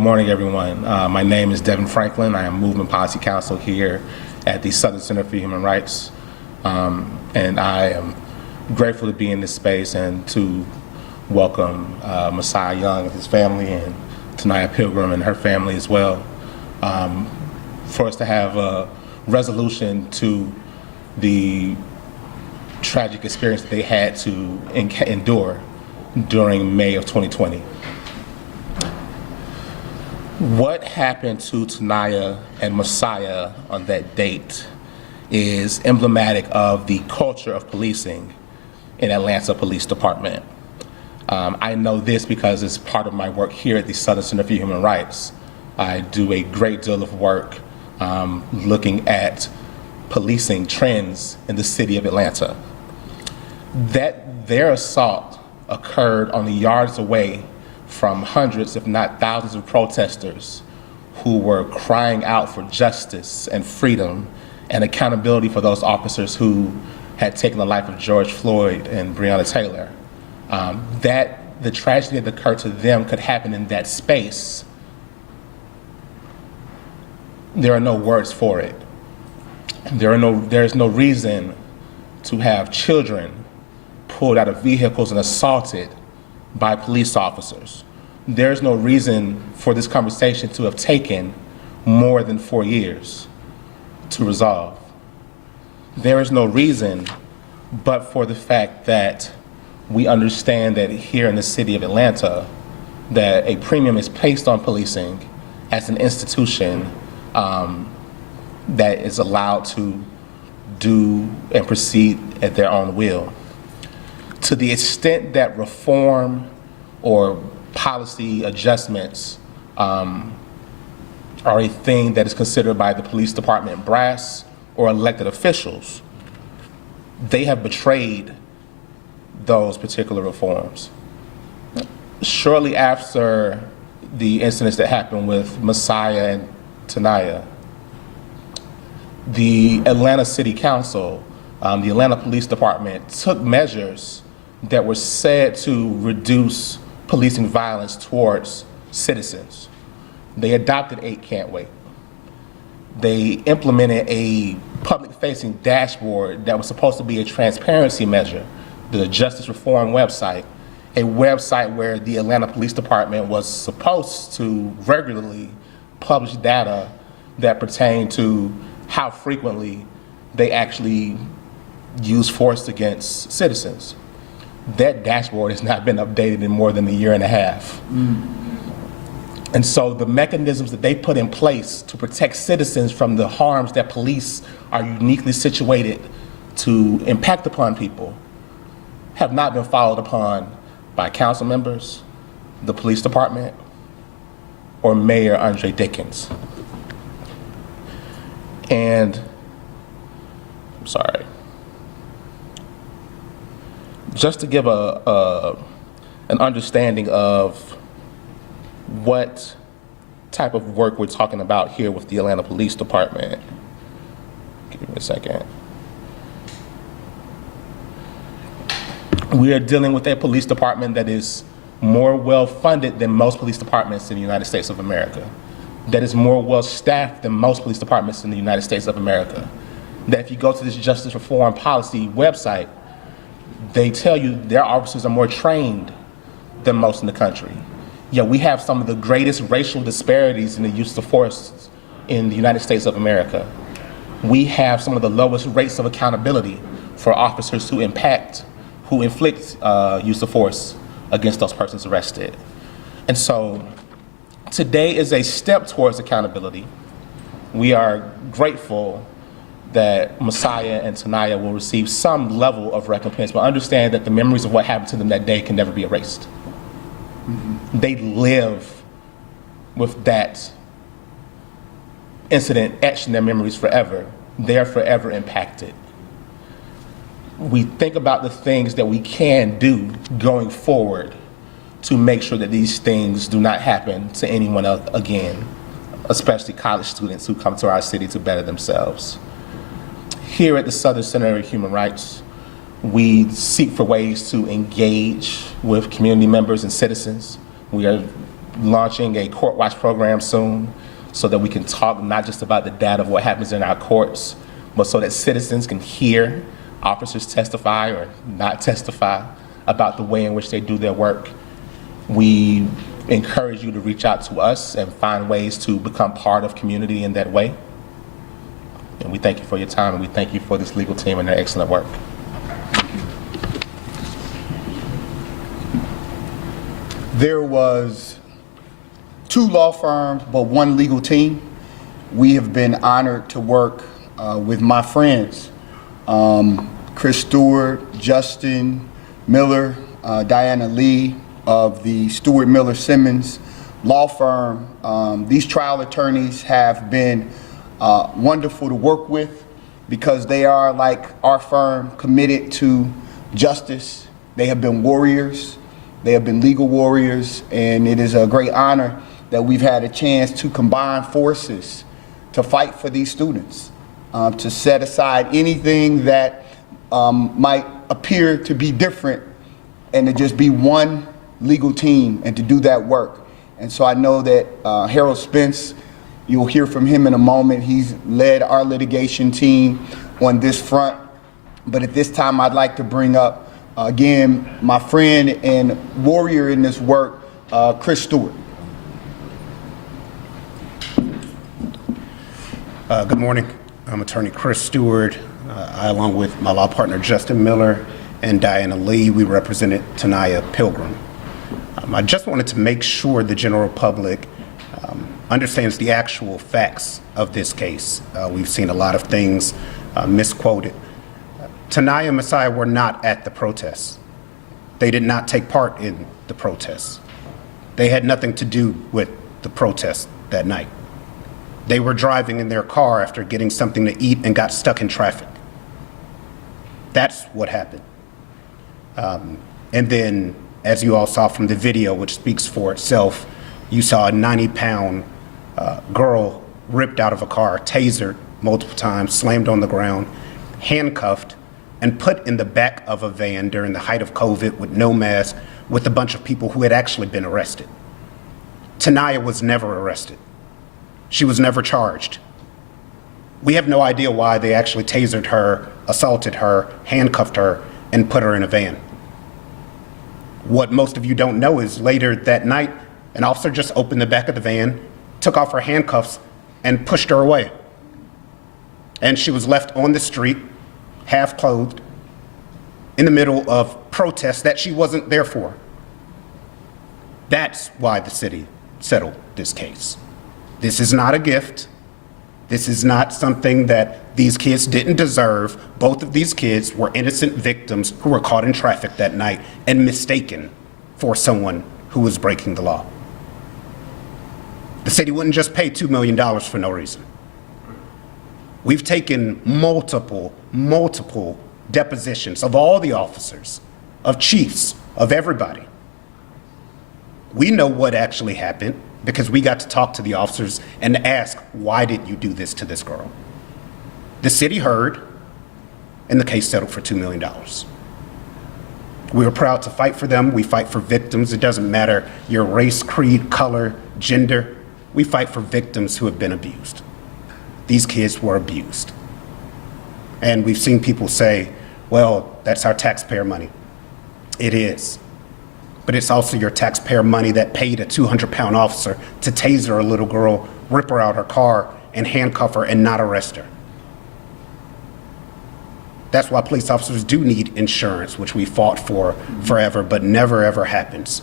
Good morning, everyone. My name is Devin Franklin. I am Movement Policy Counsel here at the Southern Center for Human Rights. And I am grateful to be in this space and to welcome Messiah Young and his family, and Tanaya Pilgrim and her family as well, for us to have a resolution to the tragic experience that they had to endure during May of 2020. What happened to Tanaya and Messiah on that date is emblematic of the culture of policing in Atlanta Police Department. I know this because it's part of my work here at the Southern Center for Human Rights. I do a great deal of work looking at policing trends in the city of Atlanta. That their assault occurred only yards away from hundreds, if not thousands, of protesters who were crying out for justice and freedom and accountability for those officers who had taken the life of George Floyd and Breonna Taylor. That the tragedy that occurred to them could happen in that space, there are no words for it. There's no reason to have children pulled out of vehicles and assaulted by police officers. There's no reason for this conversation to have taken more than 4 years to resolve. There is no reason but for the fact that we understand that here in the city of Atlanta, that a premium is placed on policing as an institution that is allowed to do and proceed at their own will. To the extent that reform or policy adjustments are a thing that is considered by the police department brass or elected officials, they have betrayed those particular reforms. Shortly after the incidents that happened with Messiah and Tanaya, the Atlanta City Council, the Atlanta Police Department took measures that were said to reduce policing violence towards citizens. They adopted 8 Can't Wait. They implemented a public-facing dashboard that was supposed to be a transparency measure, the Justice Reform website, a website where the Atlanta Police Department was supposed to regularly publish data that pertained to how frequently they actually use force against citizens. That dashboard has not been updated in more than a year and a half. And so the mechanisms that they put in place to protect citizens from the harms that police are uniquely situated to impact upon people have not been followed upon by council members, the police department, or Mayor Andre Dickens. And, I'm sorry. Just to give an understanding of what type of work we're talking about here with the Atlanta Police Department. Give me a second. We are dealing with a police department that is more well-funded than most police departments in the United States of America, that is more well-staffed than most police departments in the United States of America, that if you go to this Justice Reform Policy website, they tell you their officers are more trained than most in the country. Yet we have some of the greatest racial disparities in the use of force in the United States of America. We have some of the lowest rates of accountability for officers who inflict use of force against those persons arrested. And so today is a step towards accountability. We are grateful that Messiah and Tanaya will receive some level of recompense, but understand that the memories of what happened to them that day can never be erased. They live with that incident etched in their memories forever. They are forever impacted. We think about the things that we can do going forward to make sure that these things do not happen to anyone else again, especially college students who come to our city to better themselves. Here at the Southern Center for Human Rights, we seek for ways to engage with community members and citizens. We are launching a court watch program soon so that we can talk not just about the data of what happens in our courts, but so that citizens can hear officers testify or not testify about the way in which they do their work. We encourage you to reach out to us and find ways to become part of community in that way. And we thank you for your time, and we thank you for this legal team and their excellent work. There was 2 law firms, but 1 legal team. We have been honored to work with my friends, Chris Stewart, Justin Miller, Diana Lee of the Stewart Miller Simmons law firm. These trial attorneys have been wonderful to work with because they are, like our firm, committed to justice. They have been warriors. They have been legal warriors, and it is a great honor that we've had a chance to combine forces to fight for these students, to set aside anything that might appear to be different, and to just be one legal team and to do that work. And so I know that Harold Spence, you'll hear from him in a moment. He's led our litigation team on this front. But at this time, I'd like to bring up, again, my friend and warrior in this work, Chris Stewart. Good morning. I'm attorney Chris Stewart. I, along with my law partner Justin Miller and Diana Lee, we represented Tanaya Pilgrim. I just wanted to make sure the general public understands the actual facts of this case. We've seen a lot of things misquoted. Tanaya and Messiah were not at the protests. They did not take part in the protests. They had nothing to do with the protest that night. They were driving in their car after getting something to eat and got stuck in traffic. That's what happened. And then, as you all saw from the video, which speaks for itself, you saw a 90-pound girl ripped out of a car, tasered multiple times, slammed on the ground, handcuffed, and put in the back of a van during the height of COVID with no mask, with a bunch of people who had actually been arrested. Tanaya was never arrested. She was never charged. We have no idea why they actually tasered her, assaulted her, handcuffed her, and put her in a van. What most of you don't know is later that night, an officer just opened the back of the van, took off her handcuffs, and pushed her away. And she was left on the street, half clothed, in the middle of protests that she wasn't there for. That's why the city settled this case. This is not a gift. This is not something that these kids didn't deserve. Both of these kids were innocent victims who were caught in traffic that night and mistaken for someone who was breaking the law. The city wouldn't just pay $2 million for no reason. We've taken multiple depositions of all the officers, of chiefs, of everybody. We know what actually happened because we got to talk to the officers and ask, why did you do this to this girl? The city heard, and the case settled for $2 million. We were proud to fight for them. We fight for victims. It doesn't matter your race, creed, color, gender. We fight for victims who have been abused. These kids were abused. And we've seen people say, well, that's our taxpayer money. It is. But it's also your taxpayer money that paid a 200-pound officer to taser a little girl, rip her out her car, and handcuff her and not arrest her. That's why police officers do need insurance, which we fought for forever, but never ever happens.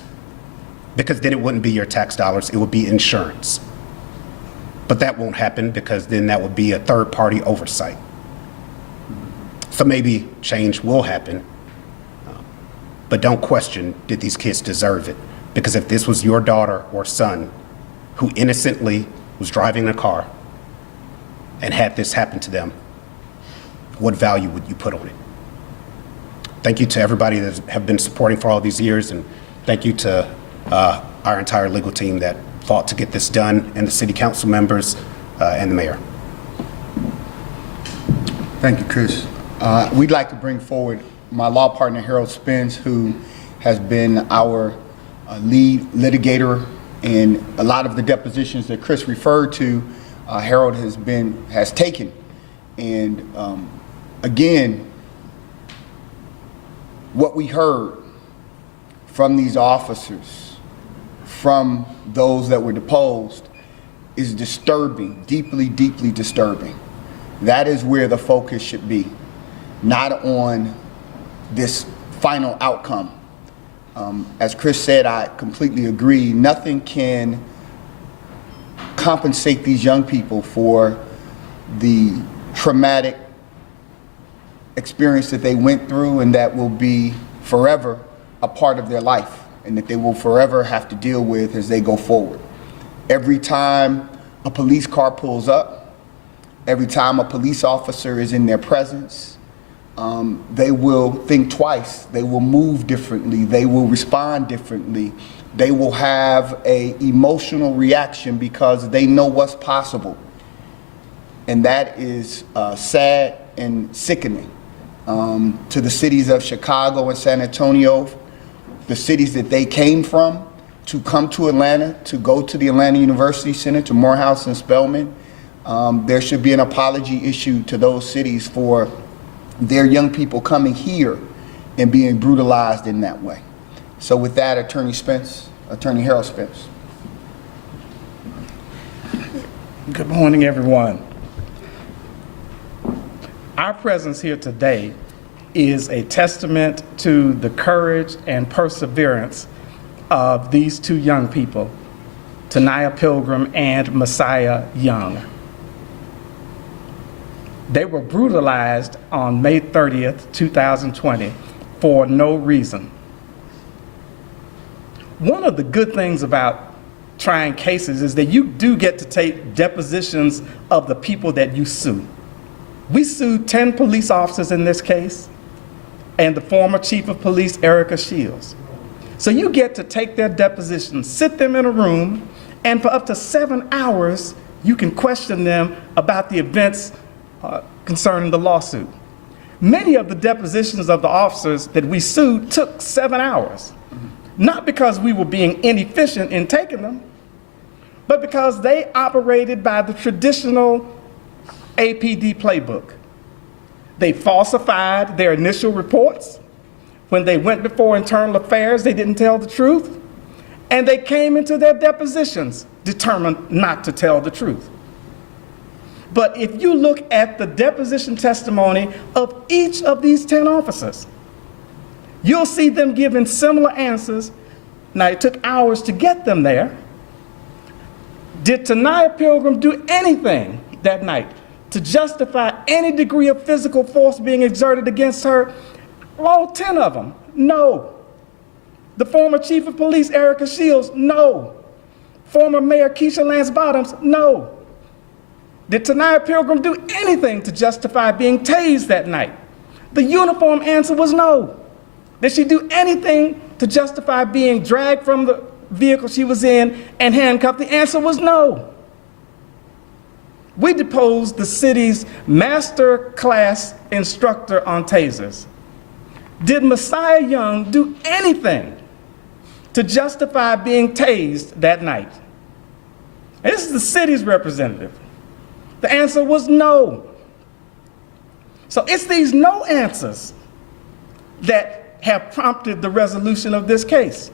Because then it wouldn't be your tax dollars, it would be insurance. But that won't happen because then that would be a third-party oversight. So maybe change will happen. But don't question, did these kids deserve it? Because if this was your daughter or son who innocently was driving a car and had this happen to them, what value would you put on it? Thank you to everybody that have been supporting for all these years, and thank you to our entire legal team that fought to get this done, and the city council members and the mayor. Thank you, Chris. We'd like to bring forward my law partner, Harold Spence, who has been our lead litigator And a lot of the depositions that Chris referred to, Harold has taken. And again, what we heard from these officers, from those that were deposed, is disturbing, deeply, deeply disturbing. That is where the focus should be, not on this final outcome. As Chris said, I completely agree. Nothing can compensate these young people for the traumatic experience that they went through, and that will be forever a part of their life, and that they will forever have to deal with as they go forward. Every time a police car pulls up, every time a police officer is in their presence, they will think twice, they will move differently, they will respond differently, they will have an emotional reaction because they know what's possible. And that is sad and sickening. To the cities of Chicago and San Antonio, the cities that they came from, to come to Atlanta, to go to the Atlanta University Center, to Morehouse and Spelman, there should be an apology issued to those cities for their young people coming here and being brutalized in that way. So with that, Attorney Harold Spence. Good morning, everyone. Our presence here today is a testament to the courage and perseverance of these two young people, Taniyah Pilgrim and Messiah Young. They were brutalized on May 30th, 2020 for no reason. One of the good things about trying cases is that you do get to take depositions of the people that you sue. We sued 10 police officers in this case and the former chief of police, Erica Shields. So you get to take their depositions, sit them in a room, and for up to 7 hours, you can question them about the events concerning the lawsuit. Many of the depositions of the officers that we sued took 7 hours, not because we were being inefficient in taking them, but because they operated by the traditional APD playbook. They falsified their initial reports. When they went before internal affairs, they didn't tell the truth. And they came into their depositions determined not to tell the truth. But if you look at the deposition testimony of each of these 10 officers, you'll see them giving similar answers. Now, it took hours to get them there. Did Taniyah Pilgrim do anything that night to justify any degree of physical force being exerted against her? All 10 of them, no. The former chief of police, Erica Shields, no. Former Mayor Keisha Lance Bottoms, no. Did Taniyah Pilgrim do anything to justify being tased that night? The uniform answer was no. Did she do anything to justify being dragged from the vehicle she was in and handcuffed? The answer was no. We deposed the city's master class instructor on tasers. Did Messiah Young do anything to justify being tased that night? And this is the city's representative. The answer was no. So it's these no answers that have prompted the resolution of this case.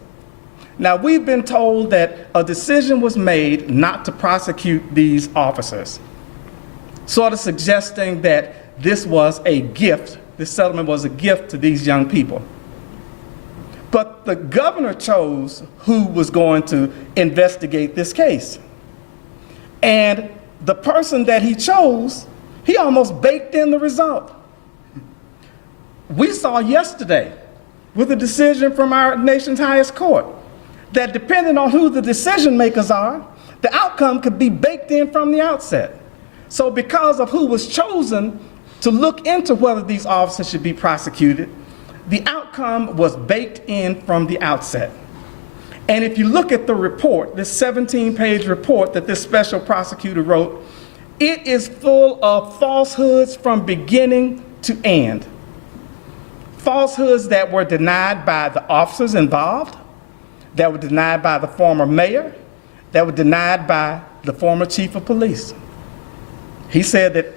Now, we've been told that a decision was made not to prosecute these officers, sort of suggesting that this was a gift, this settlement was a gift to these young people. But the governor chose who was going to investigate this case. And the person that he chose, he almost baked in the result. We saw yesterday with a decision from our nation's highest court that depending on who the decision makers are, the outcome could be baked in from the outset. So because of who was chosen to look into whether these officers should be prosecuted, the outcome was baked in from the outset. And if you look at the report, this 17-page report that this special prosecutor wrote, it is full of falsehoods from beginning to end. Falsehoods that were denied by the officers involved, that were denied by the former mayor, that were denied by the former chief of police. He said that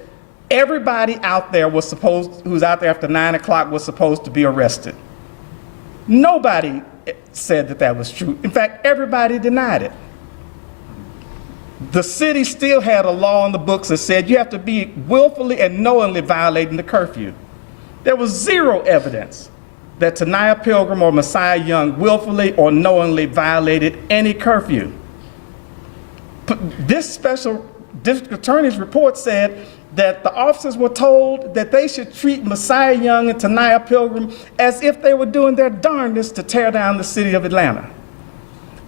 everybody out there who's out there after 9 o'clock was supposed to be arrested. Nobody said that that was true. In fact, everybody denied it. The city still had a law in the books that said you have to be willfully and knowingly violating the curfew. There was zero evidence that Taniyah Pilgrim or Messiah Young willfully or knowingly violated any curfew. This special district attorney's report said that the officers were told that they should treat Messiah Young and Taniyah Pilgrim as if they were doing their darndest to tear down the city of Atlanta.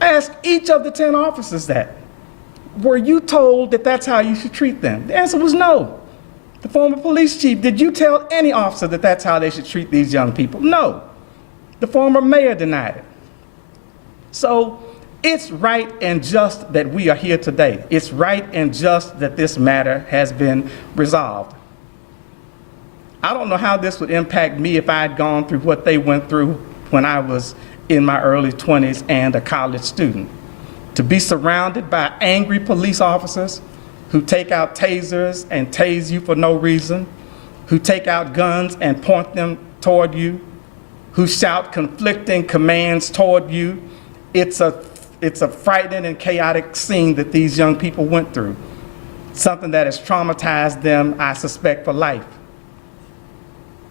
I asked each of the 10 officers that. Were you told that that's how you should treat them? The answer was no. The former police chief, did you tell any officer that that's how they should treat these young people? No. The former mayor denied it. So it's right and just that we are here today. It's right and just that this matter has been resolved. I don't know how this would impact me if I had gone through what they went through when I was in my early 20s and a college student. To be surrounded by angry police officers who take out tasers and tase you for no reason, who take out guns and point them toward you, who shout conflicting commands toward you. It's a frightening and chaotic scene that these young people went through, something that has traumatized them, I suspect, for life.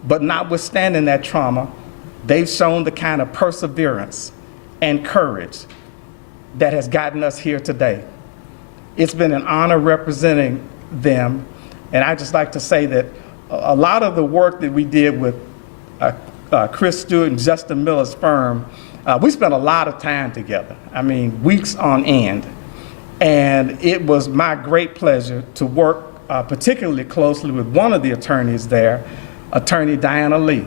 But notwithstanding that trauma, they've shown the kind of perseverance and courage that has gotten us here today. It's been an honor representing them, and I'd just like to say that a lot of the work that we did with Chris Stewart and Justin Miller's firm, we spent a lot of time together. I mean, weeks on end. And it was my great pleasure to work particularly closely with one of the attorneys there, Attorney Diana Lee,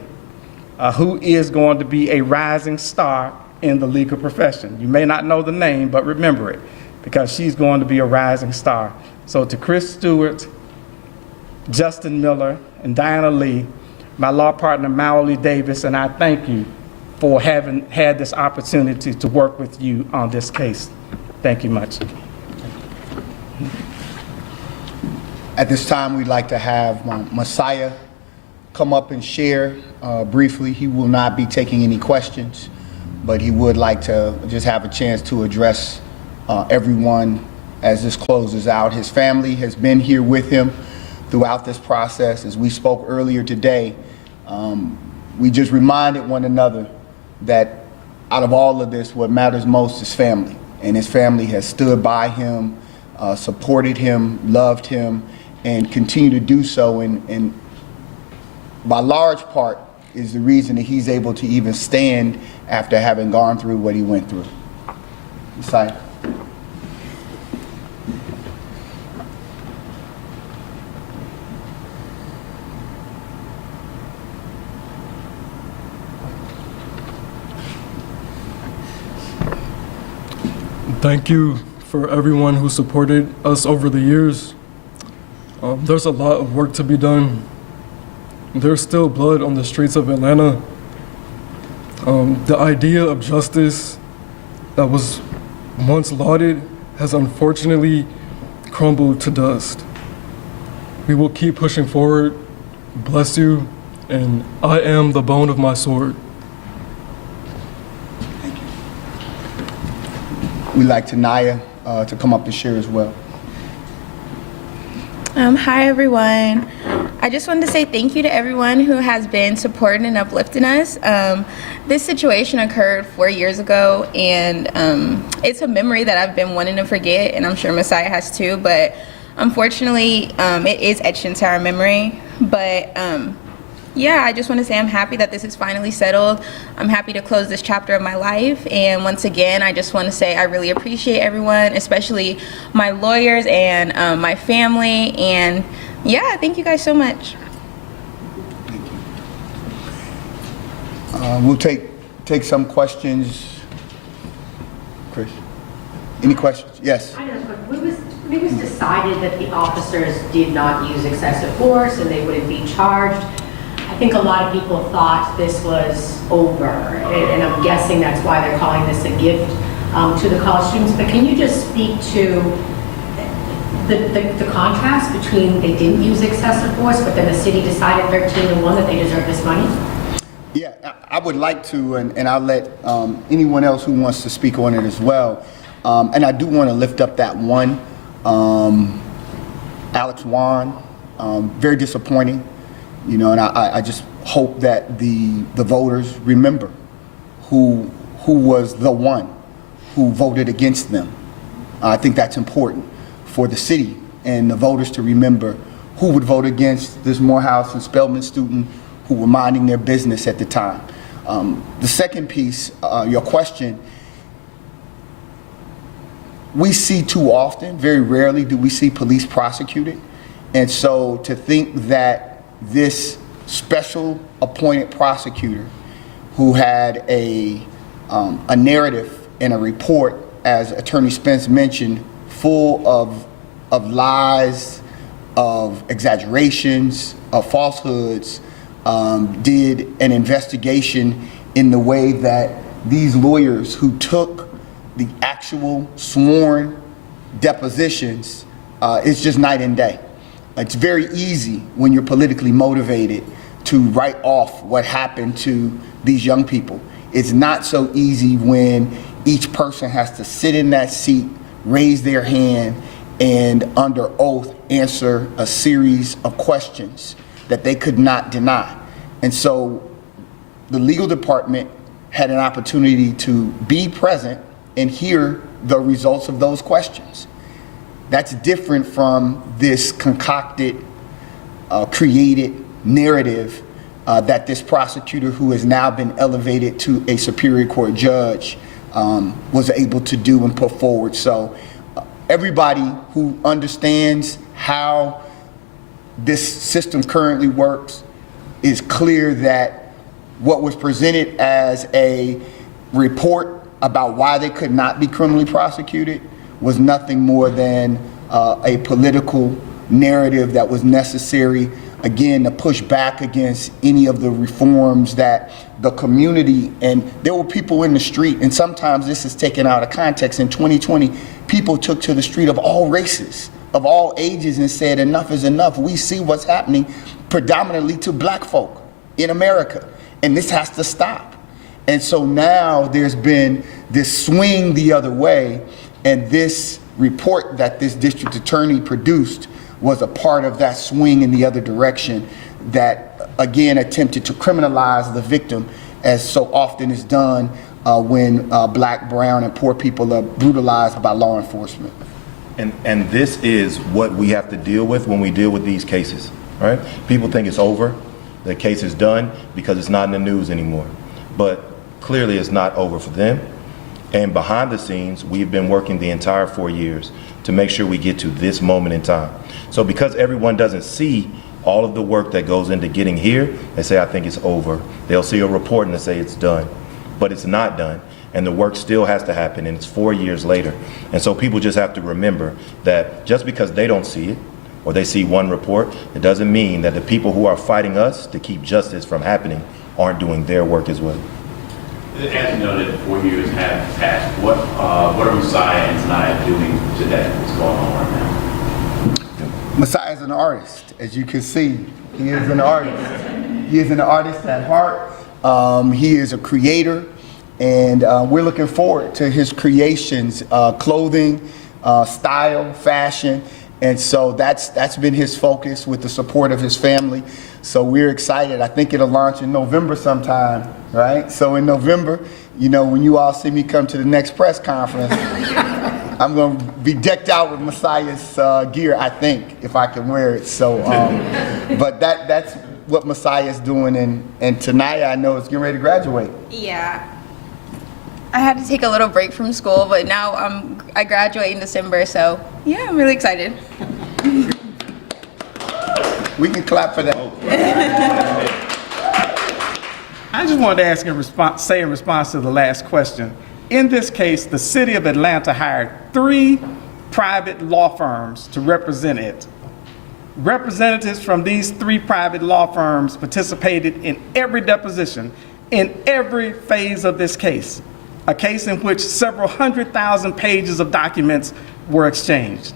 who is going to be a rising star in the legal profession. You may not know the name, but remember it, because she's going to be a rising star. So to Chris Stewart, Justin Miller, and Diana Lee, my law partner, Maoli Davis, and I thank you for having had this opportunity to work with you on this case. Thank you much. At this time, we'd like to have Messiah come up and share briefly. He will not be taking any questions, but he would like to just have a chance to address everyone as this closes out. His family has been here with him throughout this process. As we spoke earlier today, we just reminded one another that out of all of this, what matters most is family. And his family has stood by him, supported him, loved him, and continue to do so. And by large part is the reason that he's able to even stand after having gone through what he went through. Messiah. Thank you for everyone who supported us over the years. There's a lot of work to be done. There's still blood on the streets of Atlanta. The idea of justice that was once lauded has unfortunately crumbled to dust. We will keep pushing forward. Bless you, and I am the bone of my sword. We'd like Taniyah to come up and share as well. Hi, everyone. I just wanted to say thank you to everyone who has been supporting and uplifting us. This situation occurred 4 years ago, and it's a memory that I've been wanting to forget, and I'm sure Messiah has too, but unfortunately, it is etched into our memory. But yeah, I just want to say I'm happy that this is finally settled. I'm happy to close this chapter of my life. And once again, I just want to say I really appreciate everyone, especially my lawyers and my family. And yeah, thank you guys so much. We'll take some questions. Chris, any questions? Yes. I know, but it was decided that the officers did not use excessive force and they wouldn't be charged. I think a lot of people thought this was over, and I'm guessing that's why they're calling this a gift to the college students, but can you just speak to the contrast between they didn't use excessive force, but then the city decided 13-1 that they deserve this money? Yeah, I would like to, and I'll let anyone else who wants to speak on it as well. And I do want to lift up that one, Alex Wan, very disappointing, you know, and I just hope that the voters remember who was the one who voted against them. I think that's important for the city and the voters to remember who would vote against this Morehouse and Spelman student who were minding their business at the time. The second piece, your question, we see too often, very rarely do we see police prosecuted. And so to think that this special appointed prosecutor who had a narrative and a report, as Attorney Spence mentioned, full of lies, of exaggerations, of falsehoods, did an investigation in the way that these lawyers who took the actual sworn depositions, it's just night and day. It's very easy when you're politically motivated to write off what happened to these young people. It's not so easy when each person has to sit in that seat, raise their hand, and under oath answer a series of questions that they could not deny. And so the legal department had an opportunity to be present and hear the results of those questions. That's different from this concocted, created narrative that this prosecutor, who has now been elevated to a Superior Court judge, was able to do and put forward. So everybody who understands how this system currently works is clear that what was presented as a report about why they could not be criminally prosecuted was nothing more than a political narrative that was necessary, again, to push back against any of the reforms that the community, and there were people in the street, and sometimes this is taken out of context. In 2020, people took to the street of all races, of all ages, and said, enough is enough. We see what's happening predominantly to black folk in America, and this has to stop. And so now there's been this swing the other way, and this report that this district attorney produced was a part of that swing in the other direction that, again, attempted to criminalize the victim, as so often is done when black, brown, and poor people are brutalized by law enforcement. And this is what we have to deal with when we deal with these cases, right? People think it's over, the case is done because it's not in the news anymore. But clearly it's not over for them. And behind the scenes, we've been working the entire 4 years to make sure we get to this moment in time. So because everyone doesn't see all of the work that goes into getting here, they say, I think it's over. They'll see a report and they say it's done, but it's not done. And the work still has to happen, and it's 4 years later. And so people just have to remember that just because they don't see it, or they see one report, it doesn't mean that the people who are fighting us to keep justice from happening aren't doing their work as well. As you noted, 4 years have passed. What are Messiah and Tanaya doing today? What's going on right now? Messiah is an artist, as you can see. He is an artist. He is an artist at heart. He is a creator, and we're looking forward to his creations, clothing, style, fashion. And so that's been his focus with the support of his family. So we're excited. I think it'll launch in November sometime, right? So in November, you know, when you all see me come to the next press conference, I'm going to be decked out with Messiah's gear, I think, if I can wear it. So, but that's what Messiah is doing. And Tanaya, I know, is getting ready to graduate. Yeah. I had to take a little break from school, but now I graduate in December, so yeah, I'm really excited. We can clap for that. I just wanted to ask in response to the last question. In this case, the city of Atlanta hired 3 private law firms to represent it. Representatives from these 3 private law firms participated in every deposition, in every phase of this case. a case in which several 100,000 pages of documents were exchanged.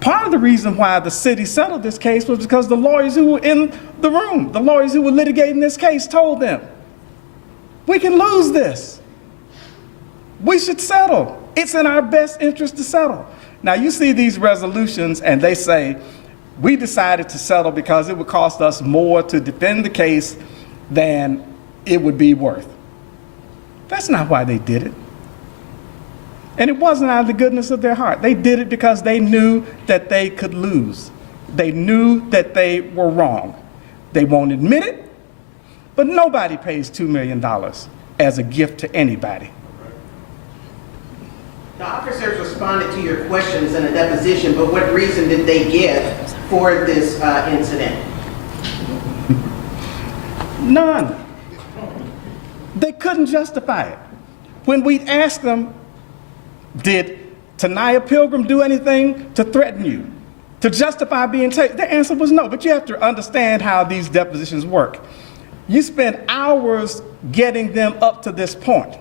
Part of the reason why the city settled this case was because the lawyers who were in the room, the lawyers who were litigating this case, told them, we can lose this. We should settle. It's in our best interest to settle. Now you see these resolutions and they say, we decided to settle because it would cost us more to defend the case than it would be worth. That's not why they did it. And it wasn't out of the goodness of their heart. They did it because they knew that they could lose. They knew that they were wrong. They won't admit it, but nobody pays $2 million as a gift to anybody. The officers responded to your questions in a deposition, but what reason did they give for this incident? None. They couldn't justify it. When we asked them, did Tanaya Pilgrim do anything to threaten you, to justify being taken? The answer was no, but you have to understand how these depositions work. You spend hours getting them up to this point,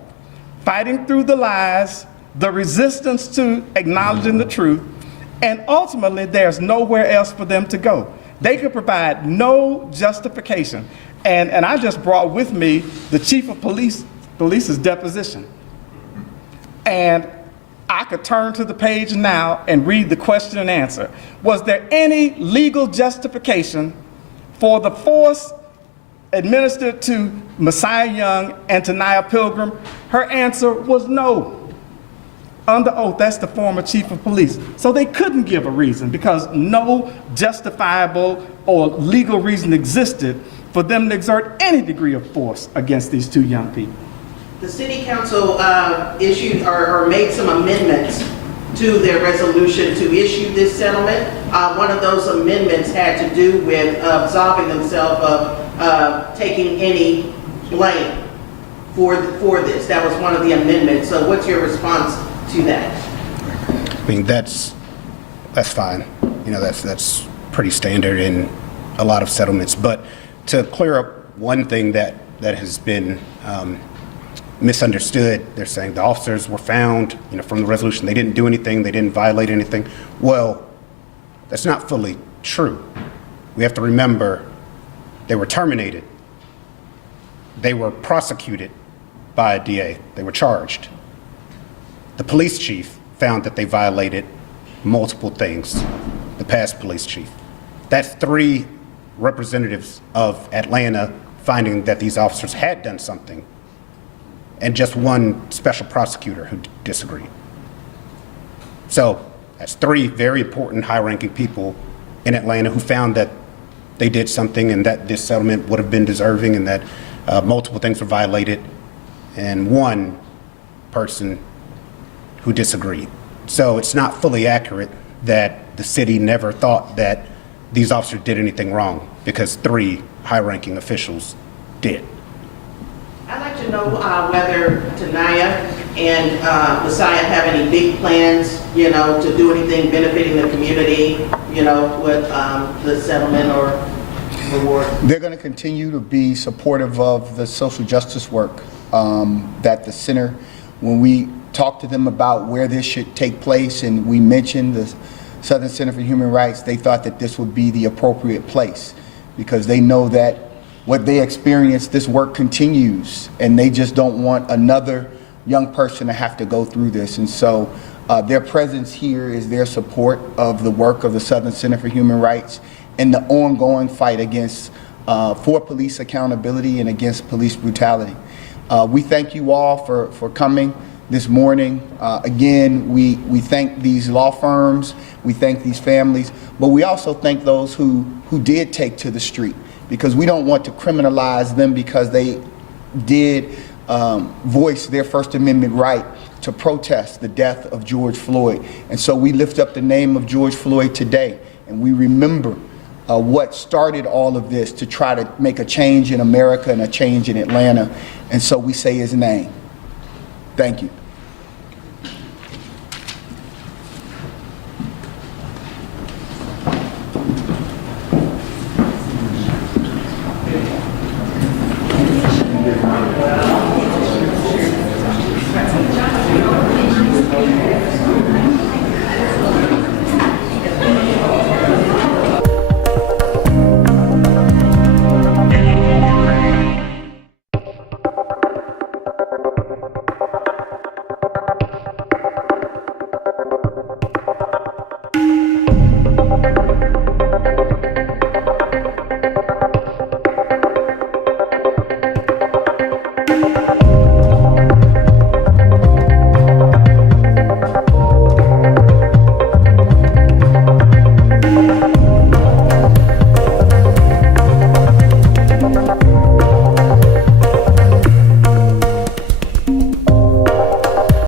fighting through the lies, the resistance to acknowledging the truth, and ultimately there's nowhere else for them to go. They could provide no justification. And I just brought with me the chief of police's deposition. And I could turn to the page now and read the question and answer. Was there any legal justification for the force administered to Messiah Young and Tanaya Pilgrim? Her answer was no. Under oath, that's the former chief of police. So they couldn't give a reason because no justifiable or legal reason existed for them to exert any degree of force against these two young people. The city council issued or made some amendments to their resolution to issue this settlement. One of those amendments had to do with absolving themselves of taking any blame for this. That was one of the amendments. So what's your response to that? I mean, that's fine. You know, that's pretty standard in a lot of settlements. But to clear up one thing that has been misunderstood, they're saying the officers were found, you know, from the resolution, they didn't do anything, they didn't violate anything. Well, that's not fully true. We have to remember they were terminated. They were prosecuted by a DA. They were charged. The police chief found that they violated multiple things, the past police chief. That's 3 representatives of Atlanta finding that these officers had done something, and just 1 special prosecutor who disagreed. So that's 3 very important high-ranking people in Atlanta who found that they did something and that this settlement would have been deserving and that multiple things were violated, and 1 person who disagreed. So it's not fully accurate that the city never thought that these officers did anything wrong, because 3 high-ranking officials did. I'd like to know whether Tanaya and Messiah have any big plans, you know, to do anything benefiting the community, you know, with the settlement or reward. They're going to continue to be supportive of the social justice work that the center, when we talked to them about where this should take place and we mentioned the Southern Center for Human Rights, they thought that this would be the appropriate place because they know that what they experienced, this work continues, and they just don't want another young person to have to go through this. And so their presence here is their support of the work of the Southern Center for Human Rights and the ongoing fight against for police accountability and against police brutality. We thank you all for coming this morning. Again, we thank these law firms, we thank these families, but we also thank those who did take to the street, because we don't want to criminalize them because they did voice their First Amendment right to protest the death of George Floyd. And so we lift up the name of George Floyd today, and we remember what started all of this to try to make a change in America and a change in Atlanta. And so we say his name. Thank you.